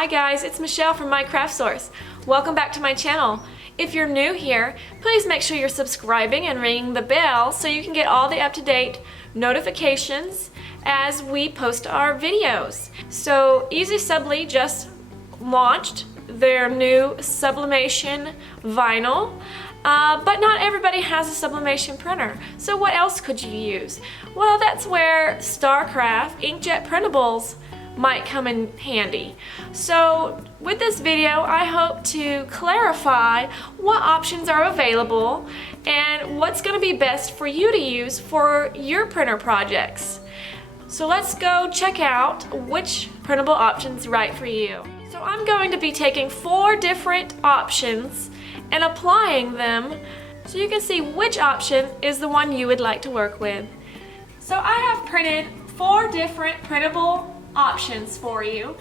Hi guys, it's Michelle from My Craft Source. Welcome back to my channel. If you're new here, please make sure you're subscribing and ringing the bell so you can get all the up-to-date notifications as we post our videos. So Easy Subli just launched their new sublimation vinyl, but not everybody has a sublimation printer. So what else could you use? Well, that's where Starcraft Inkjet Printables might come in handy. So with this video, I hope to clarify what options are available and what's going to be best for you to use for your printer projects. So let's go check out which printable option's right for you. So I'm going to be taking 4 different options and applying them so you can see which option is the one you would like to work with. So I have printed 4 different printable options for you.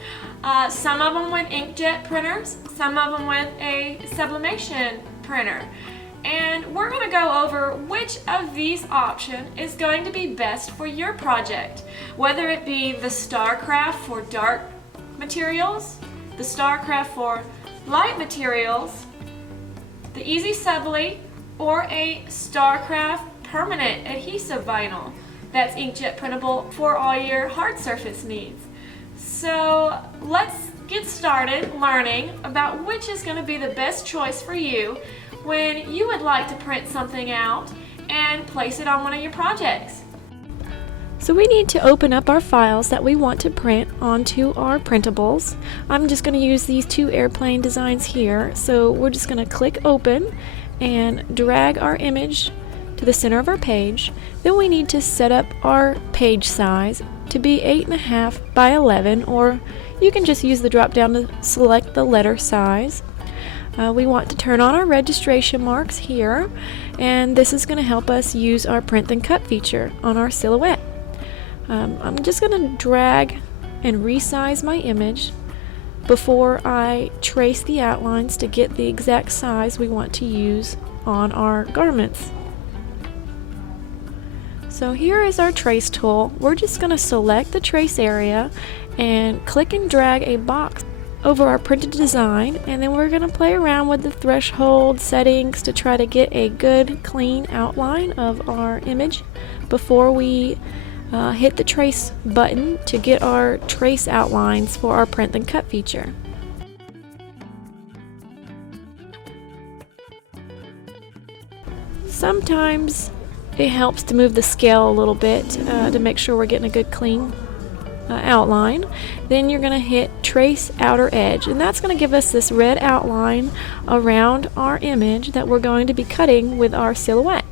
Some of them with inkjet printers, some of them with a sublimation printer. And we're going to go over which of these options is going to be best for your project. Whether it be the Starcraft for dark materials, the Starcraft for light materials, the Easy Subli, or a Starcraft permanent adhesive vinyl that's inkjet printable for all your hard surface needs. So let's get started learning about which is going to be the best choice for you when you would like to print something out and place it on one of your projects. So we need to open up our files that we want to print onto our printables. I'm just going to use these 2 airplane designs here. So we're just going to click open and drag our image to the center of our page. Then we need to set up our page size to be 8.5 by 11, or you can just use the drop down to select the letter size. We want to turn on our registration marks here, and this is going to help us use our print and cut feature on our silhouette. I'm just going to drag and resize my image before I trace the outlines to get the exact size we want to use on our garments. So here is our trace tool. We're just going to select the trace area and click and drag a box over our printed design, and then we're going to play around with the threshold settings to try to get a good clean outline of our image before we hit the trace button to get our trace outlines for our print and cut feature. Sometimes it helps to move the scale a little bit to make sure we're getting a good clean outline. Then you're going to hit trace outer edge, and that's going to give us this red outline around our image that we're going to be cutting with our silhouette.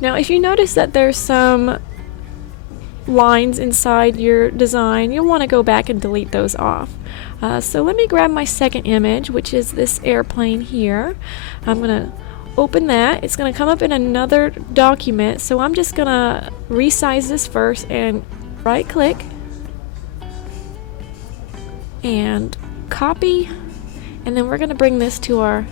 Now if you notice that there's some lines inside your design, you'll want to go back and delete those off. So let me grab my second image, which is this airplane here. I'm going to open that. It's going to come up in another document, so I'm just going to resize this first and right click and copy, and then we're going to bring this to our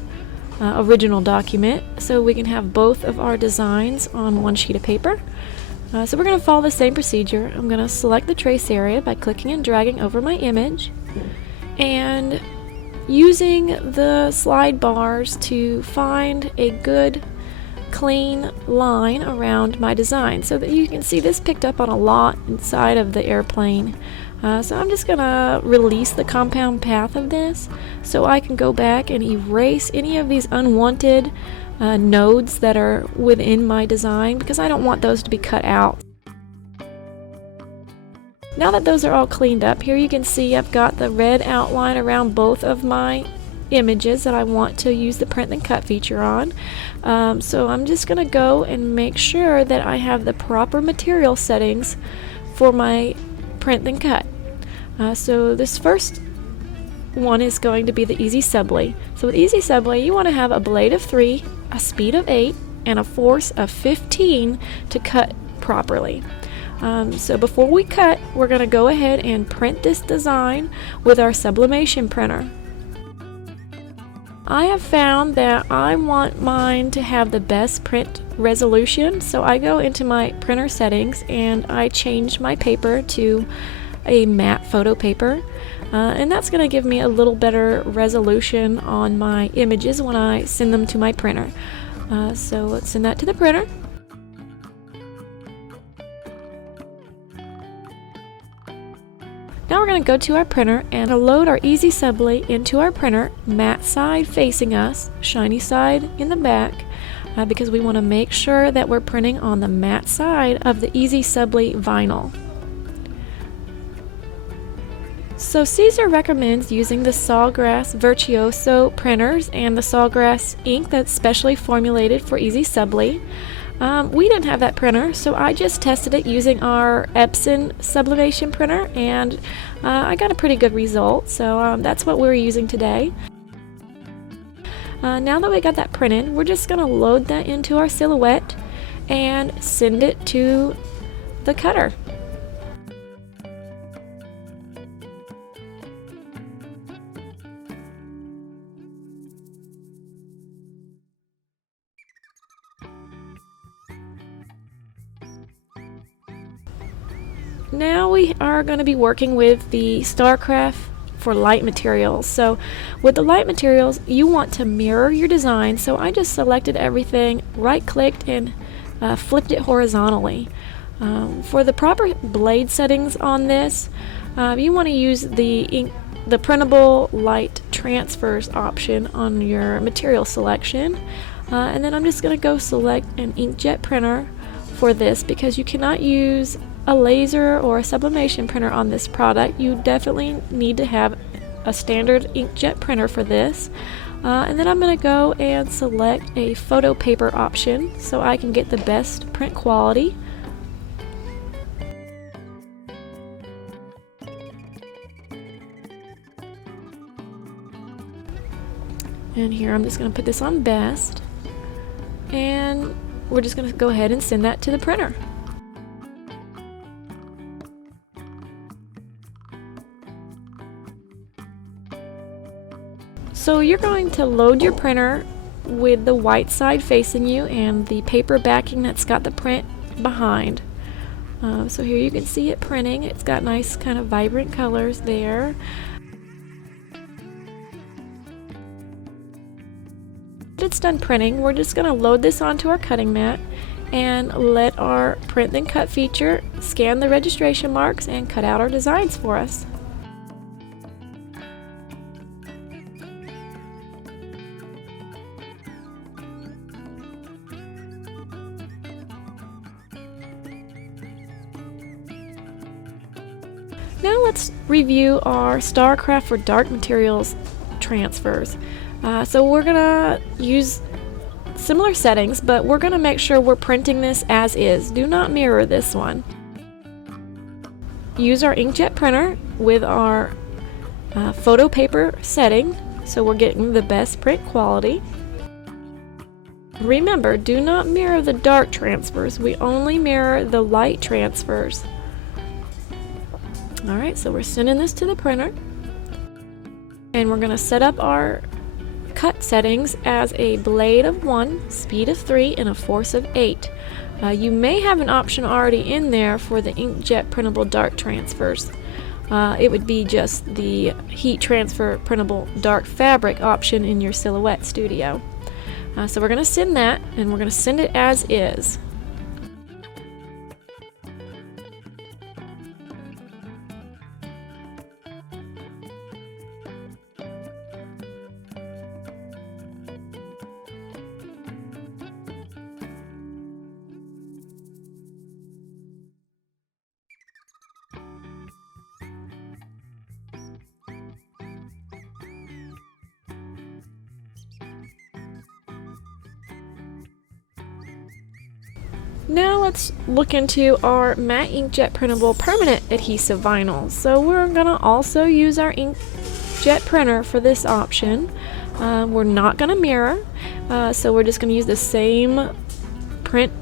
original document so we can have both of our designs on one sheet of paper. So we're going to follow the same procedure. I'm going to select the trace area by clicking and dragging over my image and using the slide bars to find a good clean line around my design so that you can see this picked up on a lot inside of the airplane. So I'm just going to release the compound path of this so I can go back and erase any of these unwanted nodes that are within my design, because I don't want those to be cut out. Now that those are all cleaned up, here you can see I've got the red outline around both of my images that I want to use the print and cut feature on. So I'm just going to go and make sure that I have the proper material settings for my print and cut. So this first one is going to be the Easy Subli. So with Easy Subli, you want to have a blade of 3, a speed of 8, and a force of 15 to cut properly. So before we cut, we're going to go ahead and print this design with our sublimation printer. I have found that I want mine to have the best print resolution, so I go into my printer settings and I change my paper to a matte photo paper. and that's going to give me a little better resolution on my images when I send them to my printer. So let's send that to the printer. Now we're going to go to our printer and load our Easy Subli into our printer, matte side facing us, shiny side in the back, because we want to make sure that we're printing on the matte side of the Easy Subli vinyl. So Caesar recommends using the Sawgrass Virtuoso printers and the Sawgrass ink that's specially formulated for Easy Subli. We didn't have that printer, so I just tested it using our Epson sublimation printer, and I got a pretty good result, so that's what we're using today. Now that we got that printed, we're just going to load that into our silhouette and send it to the cutter. Now we are going to be working with the Starcraft for light materials. So with the light materials, you want to mirror your design. So I just selected everything, right-clicked, and flipped it horizontally. For the proper blade settings on this, you want to use the printable light transfers option on your material selection. And then I'm just going to go select an inkjet printer for this, because you cannot use a laser or a sublimation printer on this product. You definitely need to have a standard inkjet printer for this. And then I'm going to go and select a photo paper option so I can get the best print quality. And here I'm just going to put this on best, and we're just going to go ahead and send that to the printer. So you're going to load your printer with the white side facing you and the paper backing that's got the print behind. So here you can see it printing. It's got nice kind of vibrant colors there. It's done printing, we're just going to load this onto our cutting mat and let our print then cut feature scan the registration marks and cut out our designs for us. Now let's review our Starcraft for dark materials transfers. So we're going to use similar settings, but we're going to make sure we're printing this as is. Do not mirror this one. Use our inkjet printer with our photo paper setting, so we're getting the best print quality. Remember, do not mirror the dark transfers. We only mirror the light transfers. Alright, so we're sending this to the printer, and we're going to set up our cut settings as a blade of 1, speed of 3, and a force of 8. You may have an option already in there for the inkjet printable dark transfers. It would be just the heat transfer printable dark fabric option in your Silhouette Studio. So we're going to send that, and we're going to send it as is. Now let's look into our matte inkjet printable permanent adhesive vinyl. So we're going to also use our inkjet printer for this option. We're not going to mirror, so we're just going to use the same print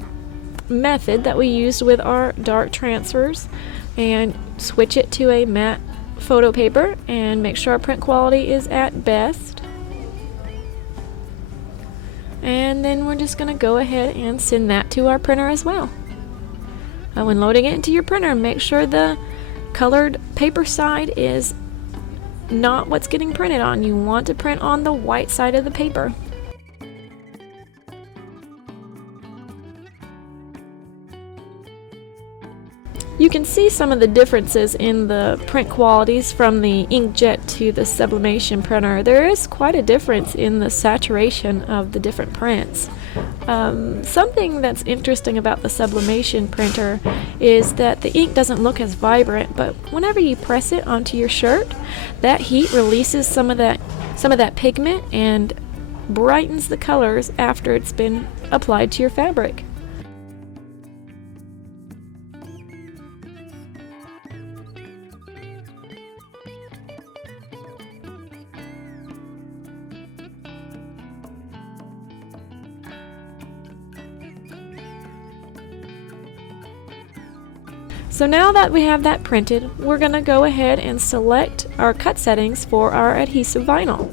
method that we used with our dark transfers and switch it to a matte photo paper and make sure our print quality is at best. And then we're just going to go ahead and send that to our printer as well. When loading it into your printer, make sure the colored paper side is not what's getting printed on. You want to print on the white side of the paper. You can see some of the differences in the print qualities from the inkjet to the sublimation printer. There is quite a difference in the saturation of the different prints. Something that's interesting about the sublimation printer is that the ink doesn't look as vibrant, but whenever you press it onto your shirt, that heat releases some of that pigment and brightens the colors after it's been applied to your fabric. So now that we have that printed, we're going to go ahead and select our cut settings for our adhesive vinyl.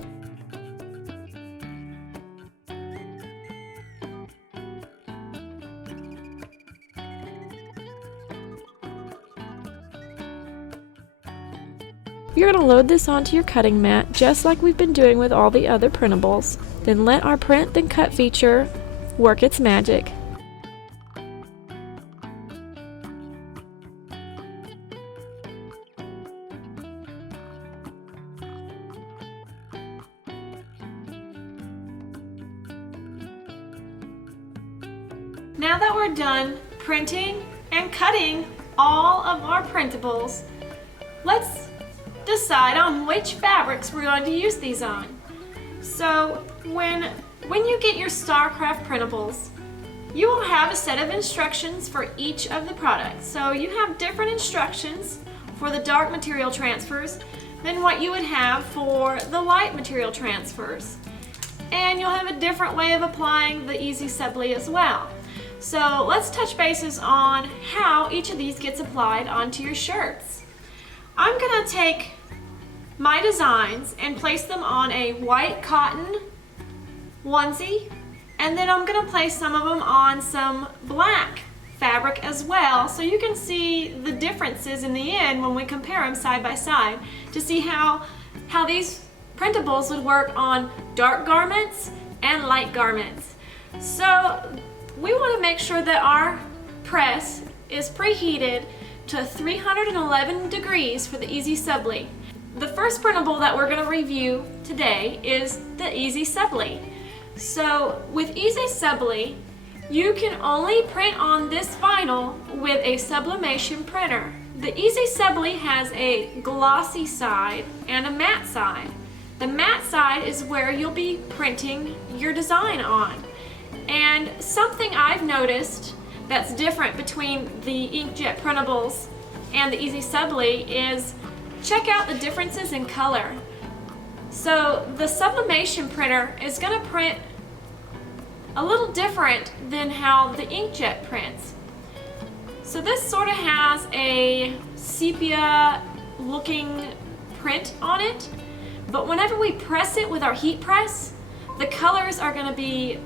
You're going to load this onto your cutting mat just like we've been doing with all the other printables. Then let our print then cut feature work its magic. Now that we're done printing and cutting all of our printables, let's decide on which fabrics we're going to use these on. So when you get your Starcraft printables, you will have a set of instructions for each of the products. So you have different instructions for the dark material transfers than what you would have for the light material transfers. And you'll have a different way of applying the Easy Subli as well. So let's touch bases on how each of these gets applied onto your shirts. I'm going to take my designs and place them on a white cotton onesie, and then I'm going to place some of them on some black fabric as well, so you can see the differences in the end when we compare them side by side to see how these printables would work on dark garments and light garments. So we want to make sure that our press is preheated to 311 degrees for the Easy Subli. The first printable that we're going to review today is the Easy Subli. So with Easy Subli, you can only print on this vinyl with a sublimation printer. The Easy Subli has a glossy side and a matte side. The matte side is where you'll be printing your design on. And something I've noticed that's different between the inkjet printables and the Easy Subli is check out the differences in color. So the sublimation printer is going to print a little different than how the inkjet prints. So this sort of has a sepia looking print on it, but whenever we press it with our heat press, the colors are going to be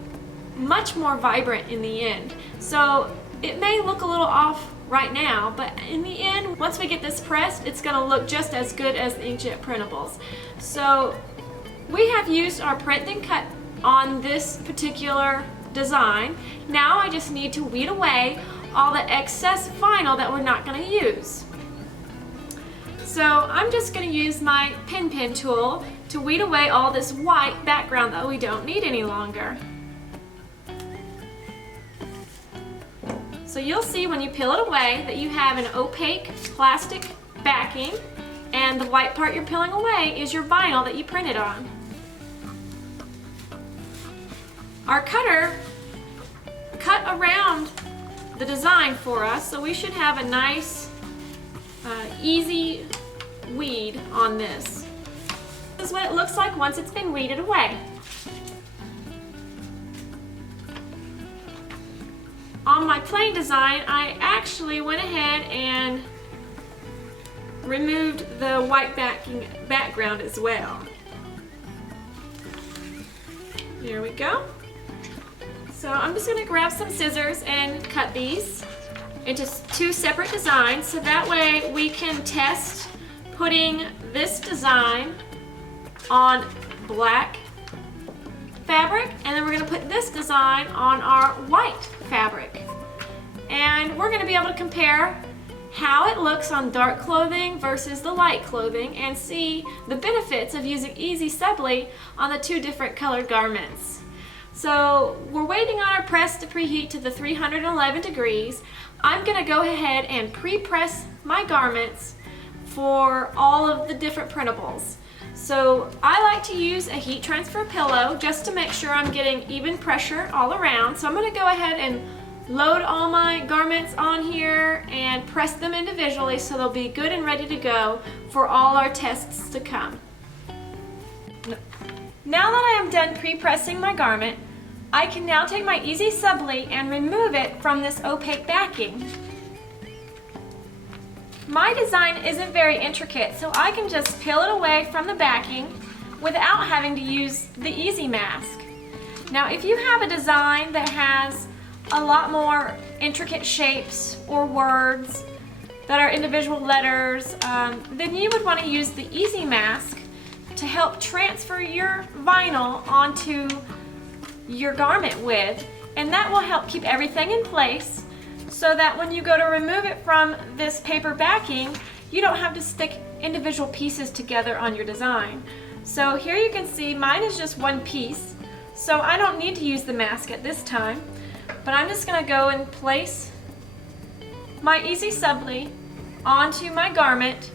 much more vibrant in the end. So it may look a little off right now, but in the end, once we get this pressed, it's going to look just as good as the inkjet printables. So we have used our print and cut on this particular design. Now I just need to weed away all the excess vinyl that we're not going to use. So I'm just going to use my pen tool to weed away all this white background that we don't need any longer. So you'll see when you peel it away that you have an opaque plastic backing, and the white part you're peeling away is your vinyl that you printed on. Our cutter cut around the design for us, so we should have a nice easy weed on this. This is what it looks like once it's been weeded away. On my plain design, I actually went ahead and removed the white background as well. Here we go. So I'm just going to grab some scissors and cut these into two separate designs, so that way we can test putting this design on black fabric, and then we're going to put this design on our white fabric. And we're going to be able to compare how it looks on dark clothing versus the light clothing and see the benefits of using Easy Subli on the two different colored garments. So we're waiting on our press to preheat to the 311 degrees. I'm going to go ahead and pre-press my garments for all of the different printables. So I like to use a heat transfer pillow just to make sure I'm getting even pressure all around. So I'm going to go ahead and load all my garments on here and press them individually so they'll be good and ready to go for all our tests to come. Now that I am done pre-pressing my garment, I can now take my Easy Subli and remove it from this opaque backing. My design isn't very intricate, so I can just peel it away from the backing without having to use the Easy Mask. Now, if you have a design that has a lot more intricate shapes or words that are individual letters, then you would want to use the Easy Mask to help transfer your vinyl onto your garment with, and that will help keep everything in place so that when you go to remove it from this paper backing, you don't have to stick individual pieces together on your design. So here you can see mine is just one piece, so I don't need to use the mask at this time, but I'm just going to go and place my Easy Subli onto my garment,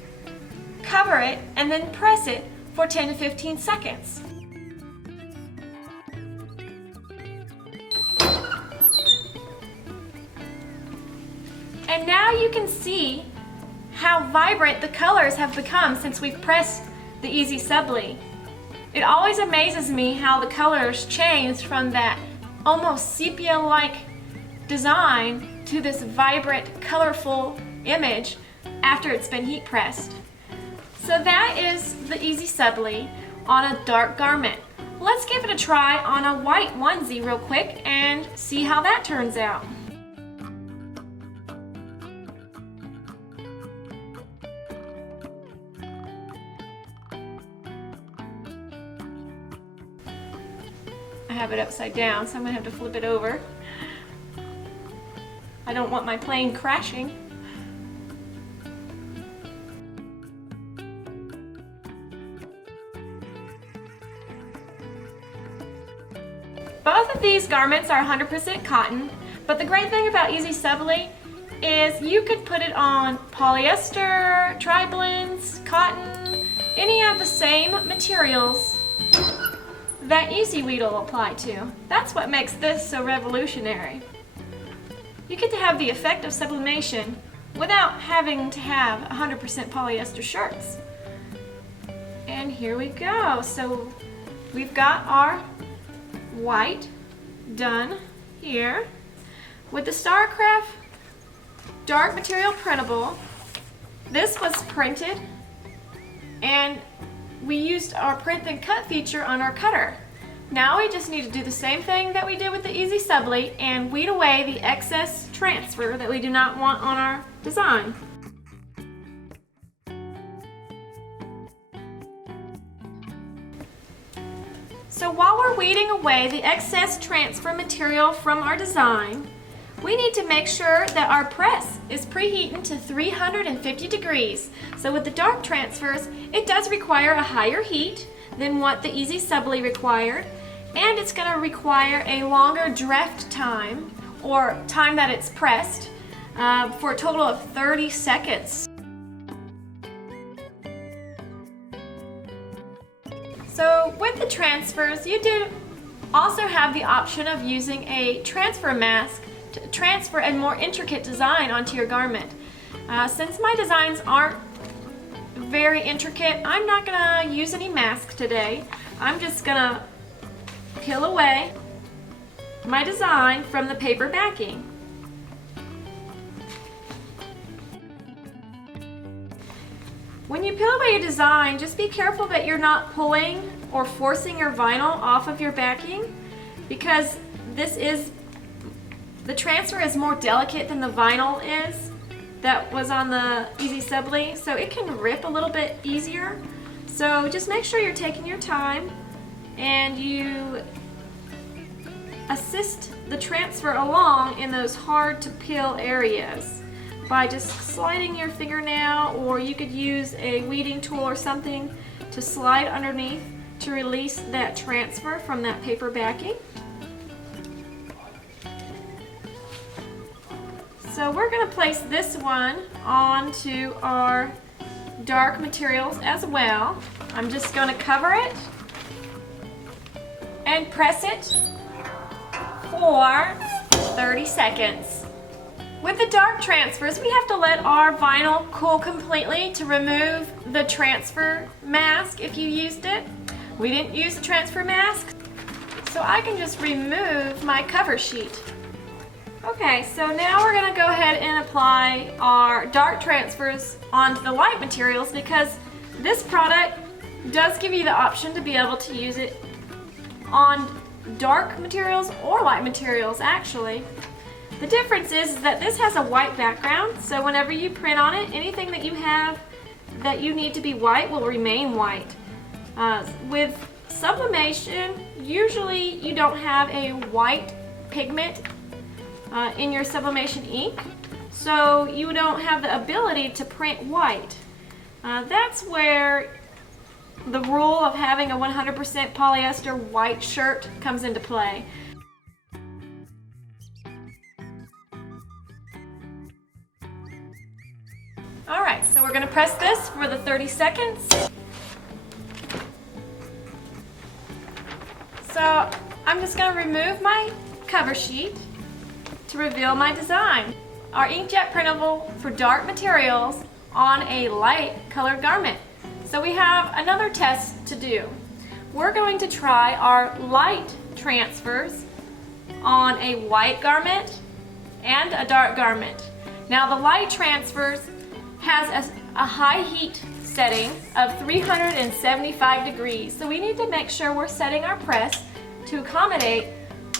cover it, and then press it for 10 to 15 seconds. And now you can see how vibrant the colors have become since we've pressed the Easy Subli. It always amazes me how the colors changed from that almost sepia-like design to this vibrant, colorful image after it's been heat pressed. So that is the Easy Subli on a dark garment. Let's give it a try on a white onesie real quick and see how that turns out. I have it upside down, so I'm going to have to flip it over. I don't want my plane crashing. Both of these garments are 100% cotton, but the great thing about Easy Subli is you could put it on polyester, tri-blends, cotton, any of the same materials that Easy Weed will apply to. That's what makes this so revolutionary. You get to have the effect of sublimation without having to have 100% polyester shirts. And here we go. So we've got our white done here with the Starcraft dark material printable. This was printed and we used our print and cut feature on our cutter. Now we just need to do the same thing that we did with the Easy Subli and weed away the excess transfer that we do not want on our design. So while we're weeding away the excess transfer material from our design, we need to make sure that our press is preheating to 350 degrees. So with the dark transfers, it does require a higher heat than what the Easy Subli required, and it's going to require a longer draft time, or time that it's pressed, for a total of 30 seconds. So with the transfers, you do also have the option of using a transfer mask to transfer a more intricate design onto your garment. Since my designs aren't very intricate, I'm not gonna use any mask today. I'm just gonna peel away my design from the paper backing. When you peel away your design, just be careful that you're not pulling or forcing your vinyl off of your backing, because the transfer is more delicate than the vinyl is. that was on the Easy Subli, so it can rip a little bit easier. So just make sure you're taking your time and you assist the transfer along in those hard to peel areas by just sliding your fingernail, or you could use a weeding tool or something to slide underneath to release that transfer from that paper backing. So we're going to place this one onto our dark materials as well. I'm just going to cover it and press it for 30 seconds. With the dark transfers, we have to let our vinyl cool completely to remove the transfer mask if you used it. We didn't use the transfer mask, so I can just remove my cover sheet. Okay, so now we're going to go ahead and apply our dark transfers onto the light materials, because this product does give you the option to be able to use it on dark materials or light materials actually. The difference is that this has a white background, so whenever you print on it, anything that you have that you need to be white will remain white. With sublimation, usually you don't have a white pigment in your sublimation ink, so you don't have the ability to print white. That's where the rule of having a 100% polyester white shirt comes into play. Alright, so we're going to press this for the 30 seconds. So I'm just going to remove my cover sheet to reveal my design. Our inkjet printable for dark materials on a light colored garment. So we have another test to do. We're going to try our light transfers on a white garment and a dark garment. Now the light transfers has a high heat setting of 375 degrees. So we need to make sure we're setting our press to accommodate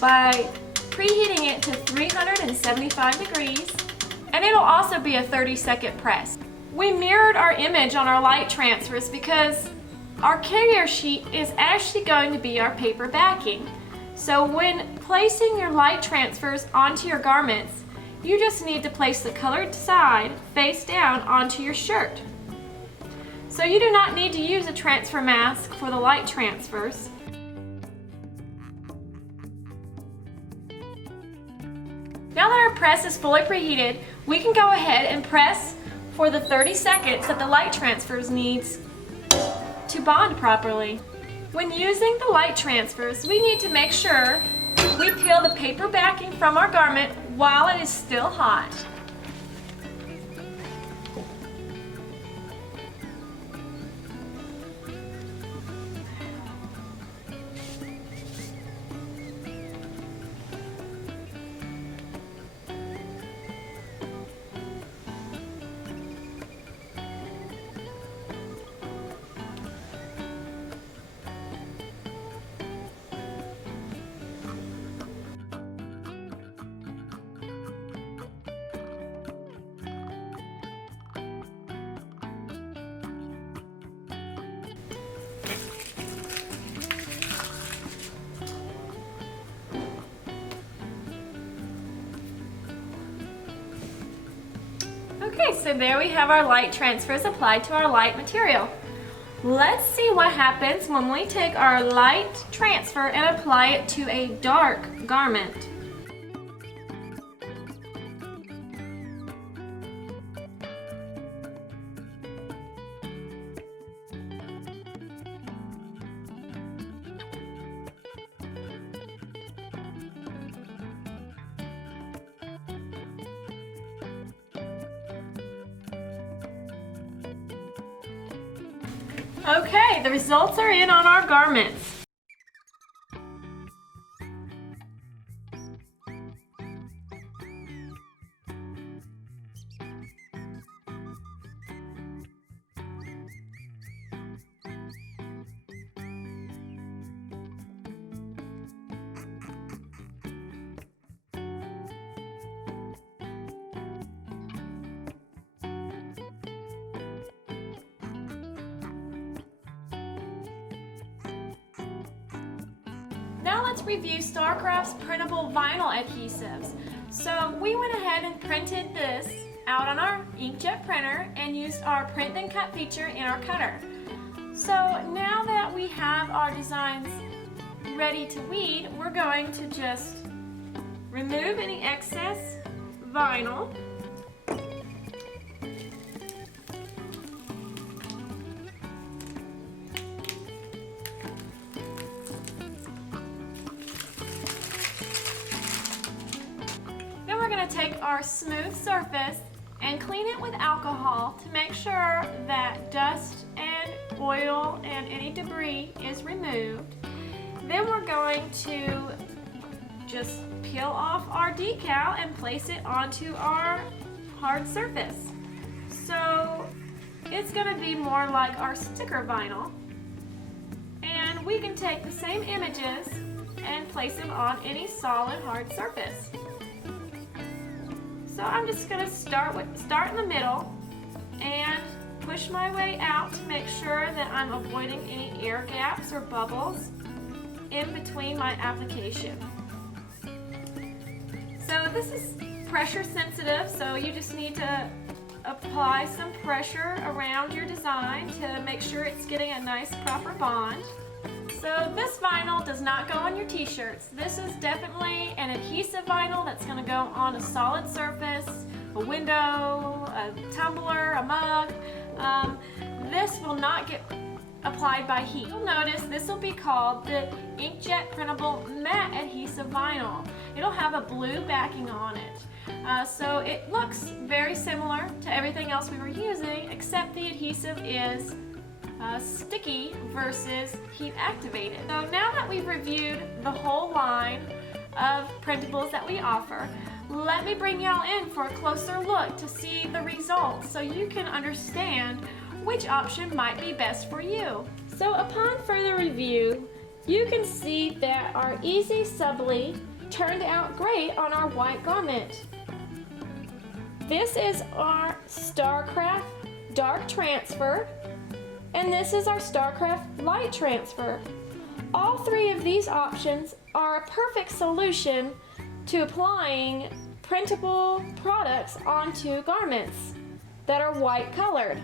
by preheating it to 375 degrees, and it'll also be a 30-second press. We mirrored our image on our light transfers because our carrier sheet is actually going to be our paper backing. So when placing your light transfers onto your garments, you just need to place the colored side face down onto your shirt. So you do not need to use a transfer mask for the light transfers. Now that our press is fully preheated, we can go ahead and press for the 30 seconds that the light transfers needs to bond properly. When using the light transfers, we need to make sure we peel the paper backing from our garment while it is still hot. Okay, so there we have our light transfers applied to our light material. Let's see what happens when we take our light transfer and apply it to a dark garment. Okay, the results are in on our garments. Now let's review Starcraft's printable vinyl adhesives. So we went ahead and printed this out on our inkjet printer and used our print then cut feature in our cutter. So now that we have our designs ready to weed, we're going to just remove any excess vinyl. Then we're going to take our smooth surface and clean it with alcohol to make sure that dust and oil and any debris is removed. Then we're going to just peel off our decal and place it onto our hard surface. So it's going to be more like our sticker vinyl. And we can take the same images and place them on any solid hard surface. So I'm just going to start in the middle and push my way out to make sure that I'm avoiding any air gaps or bubbles in between my application. So this is pressure sensitive, so you just need to apply some pressure around your design to make sure it's getting a nice proper bond. So this vinyl does not go on your t-shirts. This is definitely an adhesive vinyl that's going to go on a solid surface, a window, a tumbler, a mug. This will not get applied by heat. You'll notice this will be called the Inkjet Printable Matte Adhesive Vinyl. It'll have a blue backing on it. So it looks very similar to everything else we were using, except the adhesive is sticky versus heat activated. So now that we've reviewed the whole line of printables that we offer, let me bring y'all in for a closer look to see the results so you can understand which option might be best for you. So upon further review, you can see that our Easy Subli turned out great on our white garment. This is our Starcraft Dark Transfer, and this is our Starcraft Light Transfer. All three of these options are a perfect solution to applying printable products onto garments that are white colored.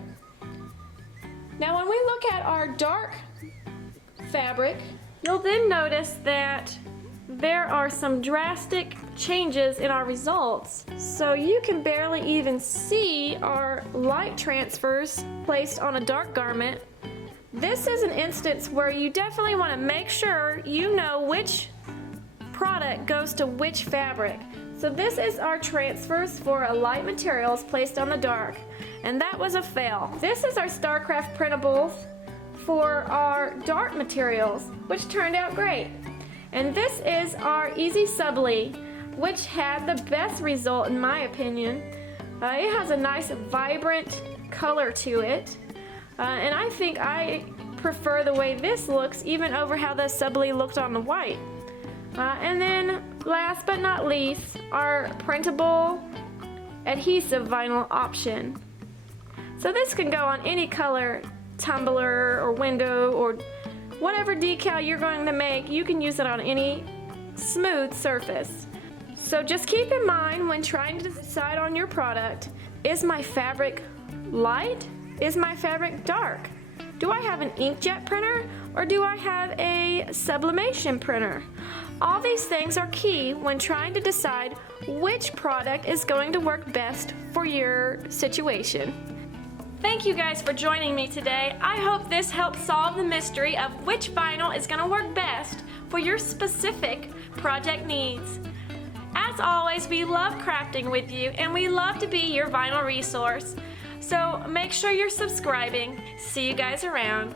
Now when we look at our dark fabric, you'll then notice that there are some drastic changes in our results. So you can barely even see our light transfers placed on a dark garment. This is an instance where you definitely want to make sure you know which product goes to which fabric. So this is our transfers for a light materials placed on the dark, and that was a fail. This is our Starcraft printables for our dark materials, which turned out great. And this is our Easy Subli, which had the best result in my opinion. It has a nice vibrant color to it, and I think I prefer the way this looks even over how the Subli looked on the white. And then last but not least, our printable adhesive vinyl option. So this can go on any color tumbler or window or whatever decal you're going to make. You can use it on any smooth surface. So just keep in mind when trying to decide on your product, is my fabric light? Is my fabric dark? Do I have an inkjet printer or do I have a sublimation printer? All these things are key when trying to decide which product is going to work best for your situation. Thank you guys for joining me today. I hope this helped solve the mystery of which vinyl is going to work best for your specific project needs. As always, we love crafting with you and we love to be your vinyl resource. So make sure you're subscribing. See you guys around.